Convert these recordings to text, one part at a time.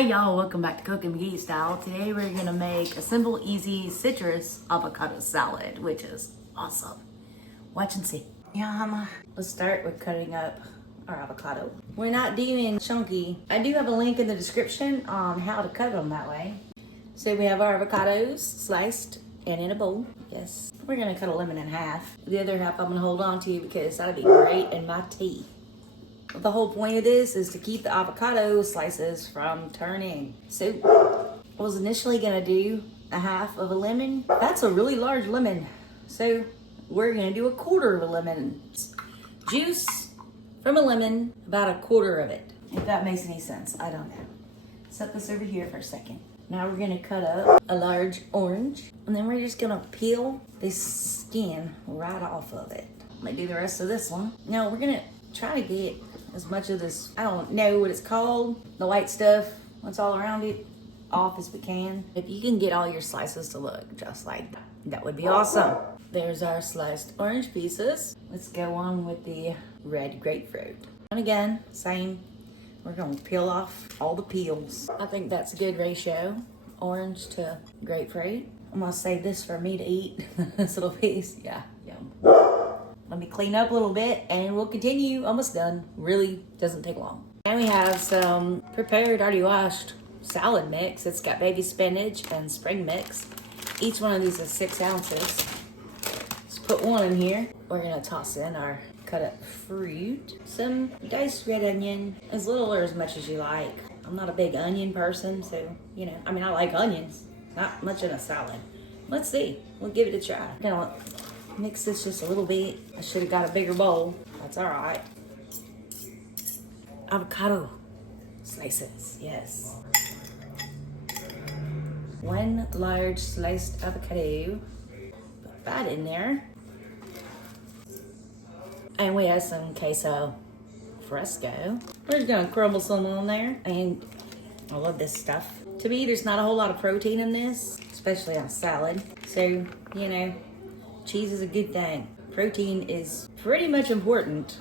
Hey y'all, welcome back to Cooking McGee Style. Today we're gonna make a simple, easy citrus avocado salad, which is awesome. Watch and see. Yum. Let's start with cutting up our avocado. We're not doing chunky. I do have a link in the description on how to cut them that way. So we have our avocados sliced and in a bowl. Yes. We're gonna cut a lemon in half. The other half I'm gonna hold on to because that'd be great in my tea. The whole point of this is to keep the avocado slices from turning. So I was initially gonna do a half of a lemon. That's a really large lemon. So we're gonna do a quarter of a lemon. Juice from a lemon, about a quarter of it. If that makes any sense, I don't know. Set this over here for a second. Now we're gonna cut up a large orange, and then we're just gonna peel this skin right off of it. I'm gonna do the rest of this one. Now we're gonna try to get as much of this, I don't know what it's called, the white stuff, what's all around it, off as we can. If you can get all your slices to look just like that, that would be awesome. There's our sliced orange pieces. Let's go on with the red grapefruit. And again, same. We're gonna peel off all the peels. I think that's a good ratio, orange to grapefruit. I'm gonna save this for me to eat, this little piece, yeah, yum. Let me clean up a little bit and we'll continue. Almost done. Really doesn't take long. And we have some prepared, already washed salad mix. It's got baby spinach and spring mix. Each one of these is 6 ounces. Let's put one in here. We're gonna toss in our cut up fruit. Some diced red onion, as little or as much as you like. I'm not a big onion person, so, you know, I mean, I like onions. Not much in a salad. Let's see. We'll give it a try. Gonna mix this just a little bit. I should have got a bigger bowl. That's all right. Avocado slices, yes. 1 large sliced avocado. Put that in there. And we have some queso fresco. We're just gonna crumble some on there. And I love this stuff. To me, there's not a whole lot of protein in this, especially on a salad. So, you know, cheese is a good thing. Protein is pretty much important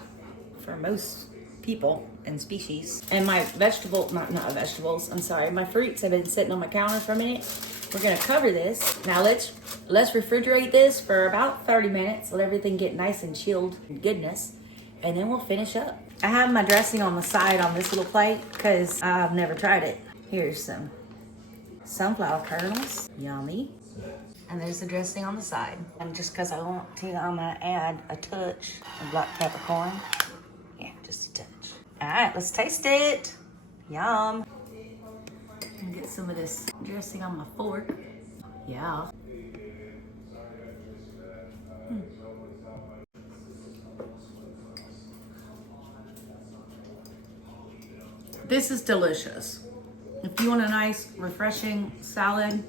for most people and species. And my not vegetables, I'm sorry, my fruits have been sitting on my counter for a minute. We're gonna cover this. Now let's refrigerate this for about 30 minutes. Let everything get nice and chilled and goodness. And then we'll finish up. I have my dressing on the side on this little plate because I've never tried it. Here's some sunflower kernels, yummy. And there's the dressing on the side. And just because I want to, I'm gonna add a touch of black peppercorn. Yeah, just a touch. All right, let's taste it. Yum. And get some of this dressing on my fork. Yeah. This is delicious. If you want a nice, refreshing salad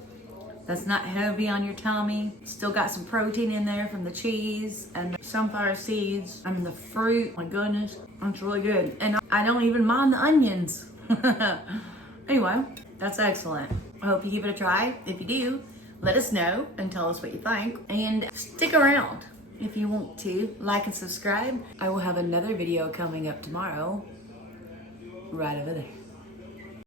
that's not heavy on your tummy, still got some protein in there from the cheese and the sunflower seeds and the fruit. My goodness, that's really good. And I don't even mind the onions. Anyway, that's excellent. I hope you give it a try. If you do, let us know and tell us what you think. And stick around if you want to. Like and subscribe. I will have another video coming up tomorrow right over there.